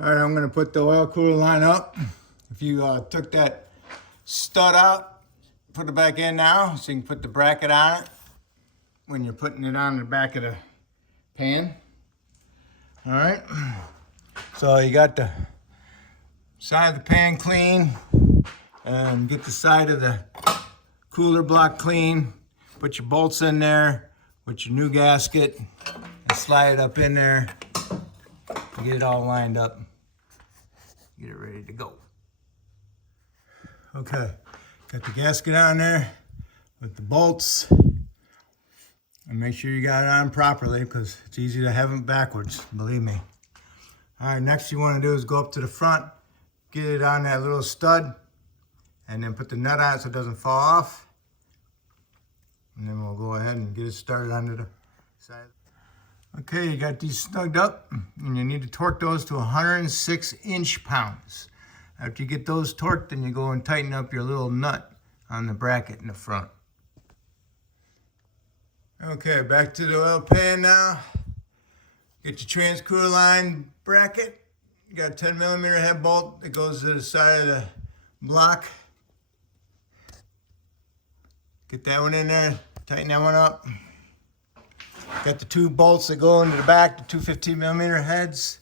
All right, I'm gonna put the oil cooler line up. If you took that stud out, put it back in now so you can put the bracket on it when you're putting it on the back of the pan. All right, so you got the side of the pan clean and get the side of the cooler block clean. Put your bolts in there with your new gasket and slide it up in there. Get it all lined up. Get it ready to go. Okay, got the gasket on there with the bolts. And make sure you got it on properly because it's easy to have them backwards, believe me. All right, next you want to do is go up to the front, get it on that little stud, and then put the nut on it so it doesn't fall off. And then we'll go ahead and get it started onto the side. Okay, you got these snugged up, and you need to torque those to 106 inch-pounds. After you get those torqued, then you go and tighten up your little nut on the bracket in the front. Okay, back to the oil pan now. Get your trans cooler line bracket. You got a 10mm head bolt that goes to the side of the block. Get that one in there, tighten that one up. Got the two bolts that go into the back, the two 15mm heads.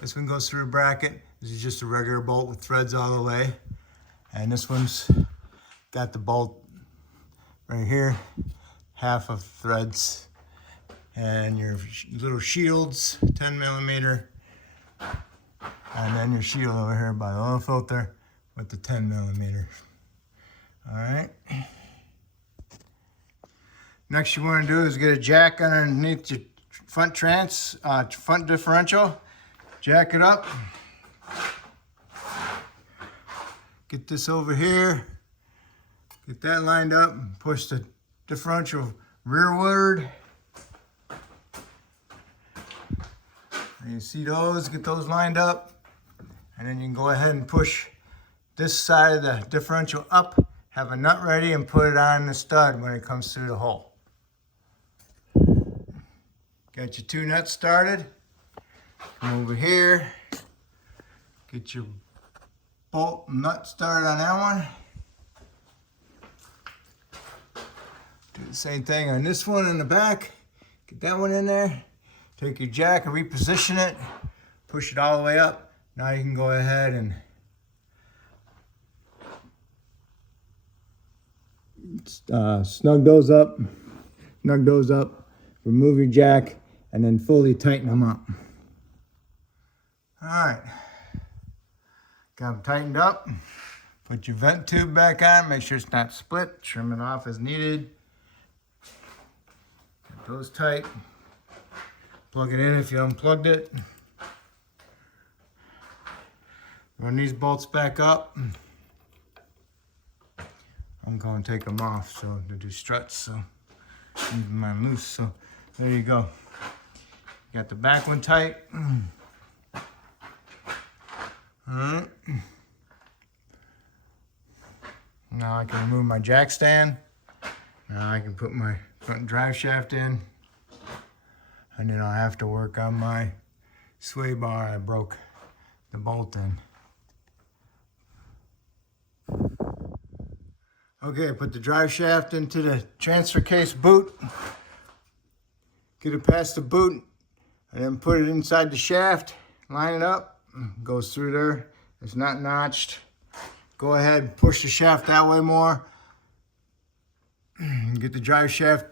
This one goes through a bracket. This is just a regular bolt with threads all the way. And this one's got the bolt right here, half of threads. And your little shields, 10mm. And then your shield over here by the oil filter with the 10mm. All right. Next you want to do is get a jack underneath your front front differential. Jack it up. Get this over here. Get that lined up. Push the differential rearward. And you see those, get those lined up. And then you can go ahead and push this side of the differential up. Have a nut ready and put it on the stud when it comes through the hole. Got your two nuts started. Come over here. Get your bolt and nut started on that one. Do the same thing on this one in the back. Get that one in there. Take your jack and reposition it. Push it all the way up. Now you can go ahead and snug those up. Remove your jack and then fully tighten them up. All right, got them tightened up. Put your vent tube back on, make sure it's not split. Trim it off as needed. Get those tight. Plug it in if you unplugged it. Run these bolts back up. I'm going to take them off so to do struts, so leave mine loose. So there you go. Got the back one tight. All right. Now I can remove my jack stand. Now I can put my front drive shaft in. And then I'll have to work on my sway bar. I broke the bolt in. Okay, put the drive shaft into the transfer case boot. Get it past the boot and then put it inside the shaft. Line it up, goes through there. It's not notched. Go ahead, push the shaft that way more. Get the drive shaft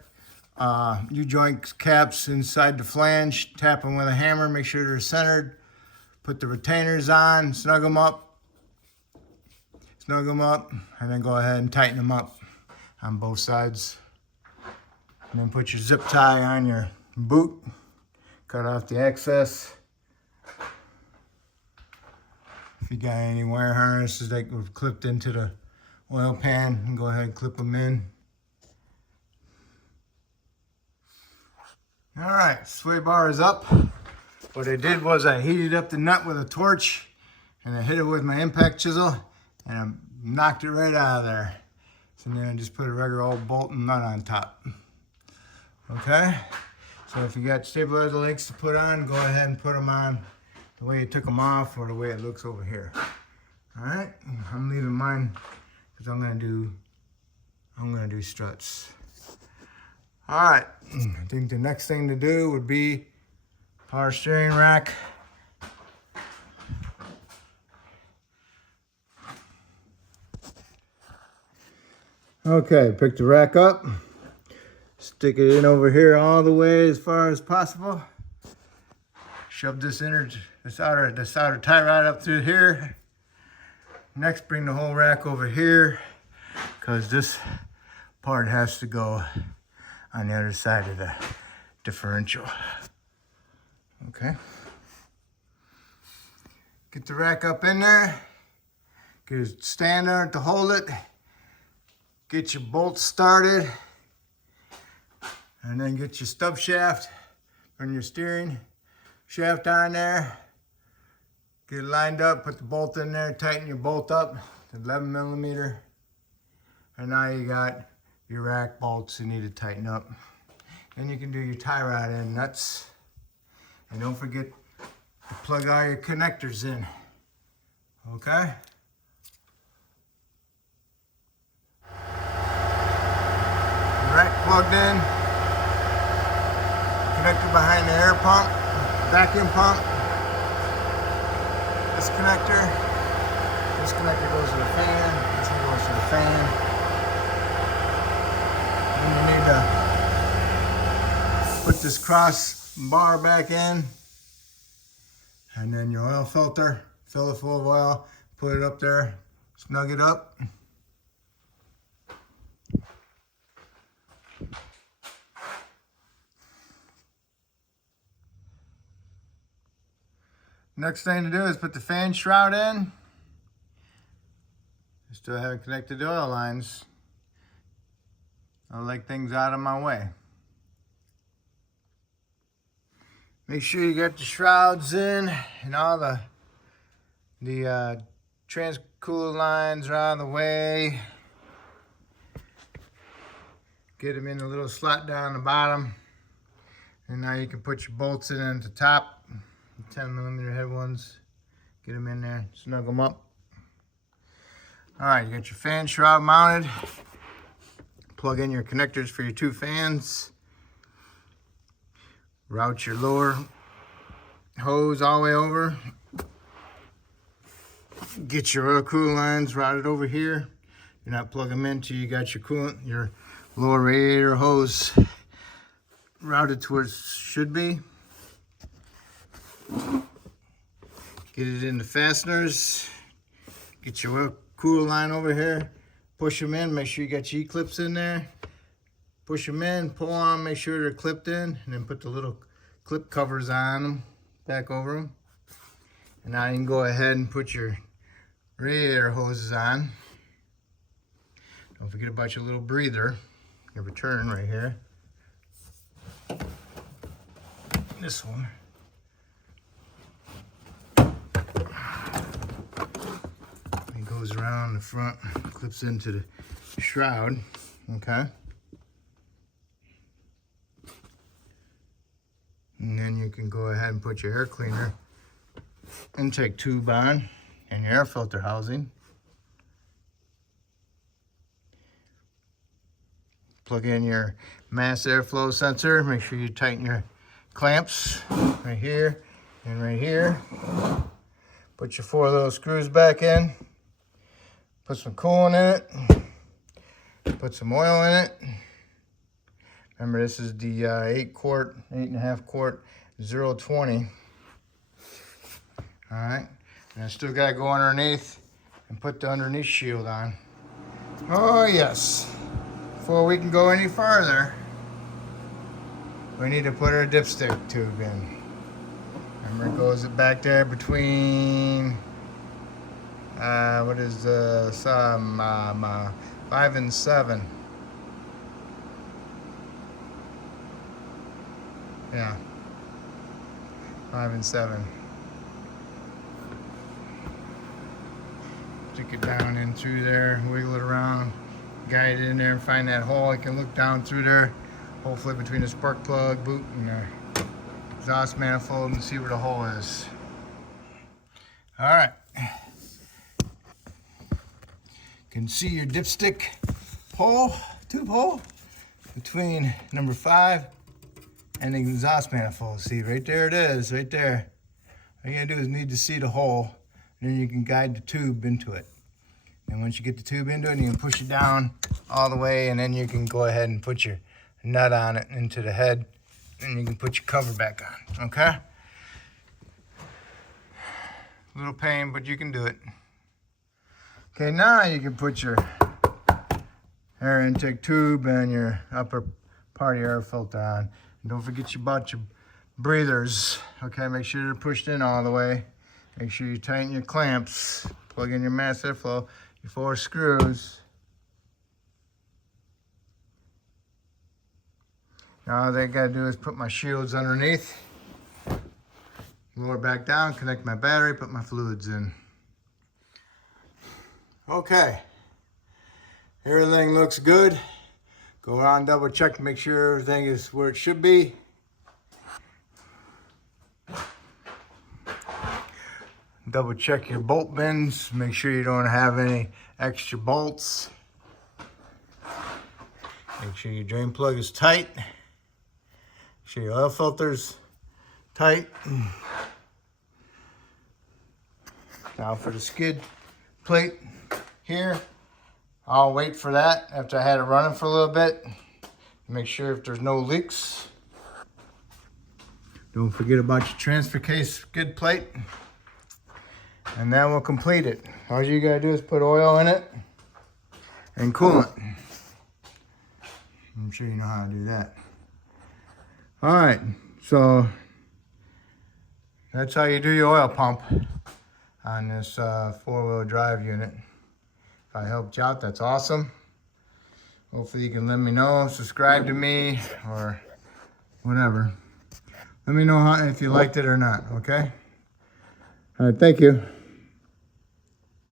U-joint caps inside the flange. Tap them with a hammer, make sure they're centered. Put the retainers on, snug them up, and then go ahead and tighten them up on both sides. And then put your zip tie on your boot. Cut off the excess. If you got any wire harnesses that were clipped into the oil pan, go ahead and clip them in. All right, sway bar is up. What I did was I heated up the nut with a torch and I hit it with my impact chisel and I knocked it right out of there. So then I just put a regular old bolt and nut on top. Okay, so if you got stabilizer links to put on, go ahead and put them on the way you took them off or the way it looks over here. All right, I'm leaving mine because I'm gonna do struts. All right, I think the next thing to do would be power steering rack. Okay, pick the rack up, stick it in over here all the way as far as possible. Shove this outer tie rod up through here. Next, bring the whole rack over here because this part has to go on the other side of the differential. Okay. Get the rack up in there. Get a stand on it to hold it. Get your bolts started. And then get your stub shaft on your steering shaft on there. Get it lined up, put the bolt in there, tighten your bolt up to 11 millimeter. And now you got your rack bolts you need to tighten up. Then you can do your tie rod end nuts. And don't forget to plug all your connectors in. Okay? Rack plugged in. Connector behind the air pump, vacuum pump. This connector goes to the fan. This one goes to the fan. Then you need to put this cross bar back in. And then your oil filter, fill it full of oil, put it up there, snug it up. Next thing to do is put the fan shroud in. I still haven't connected the oil lines. I like things out of my way. Make sure you get the shrouds in and all the transcooler lines are out of the way. Get them in a little slot down the bottom. And now you can put your bolts in at the top. 10 millimeter head ones. Get them in there, snug them up. All right, you got your fan shroud mounted. Plug in your connectors for your two fans. Route your lower hose all the way over. Get your oil coolant lines routed over here. You're not plug them in until you got your coolant, your lower radiator hose routed to where it should be. Get it in the fasteners. Get your oil coolant line over here. Push them in. Make sure you got your E-clips in there. Push them in, pull on, make sure they're clipped in, and then put the little clip covers on them, back over them. And now you can go ahead and put your radiator hoses on. Don't forget about your little breather, your return right here. This one. It goes around the front, clips into the shroud, okay? And then you can go ahead and put your air cleaner intake tube on and your air filter housing. Plug in your mass airflow sensor. Make sure you tighten your clamps right here and right here. Put your 4 little screws back in. Put some coolant in it. Put some oil in it. Remember, this is the 8.5 quart 020. All right, and I still gotta go underneath and put the underneath shield on. Oh yes, before we can go any further, we need to put our dipstick tube in. Remember, it goes back there between, what is the, 5 and 7. Yeah, 5 and 7. Stick it down in through there, wiggle it around, guide it in there and find that hole. You can look down through there, hopefully between the spark plug, boot, and the exhaust manifold, and see where the hole is. All right. Can see your dipstick hole, tube hole, between number 5 and the exhaust manifold. See, right there it is, right there. All you gotta do is need to see the hole, and then you can guide the tube into it. And once you get the tube into it, you can push it down all the way, and then you can go ahead and put your nut on it into the head, and you can put your cover back on, okay? A little pain, but you can do it. Okay, now you can put your air intake tube and your upper part of your air filter on. And don't forget about your breathers, okay? Make sure they're pushed in all the way. Make sure you tighten your clamps, plug in your mass airflow, your 4 screws. Now all I gotta do is put my shields underneath, lower back down, connect my battery, put my fluids in. Okay, everything looks good. Go around, double check to make sure everything is where it should be. Double check your bolt bins, make sure you don't have any extra bolts. Make sure your drain plug is tight. Make sure your oil filter's tight. Now for the skid plate here, I'll wait for that after I had it running for a little bit. Make sure if there's no leaks. Don't forget about your transfer case skid plate. And then we'll complete it. All you gotta do is put oil in it and coolant. I'm sure you know how to do that. All right, so that's how you do your oil pump on this 4-wheel drive unit. If I helped you out, that's awesome. Hopefully you can let me know, subscribe to me, or whatever. Let me know if you liked it or not, okay? All right, thank you.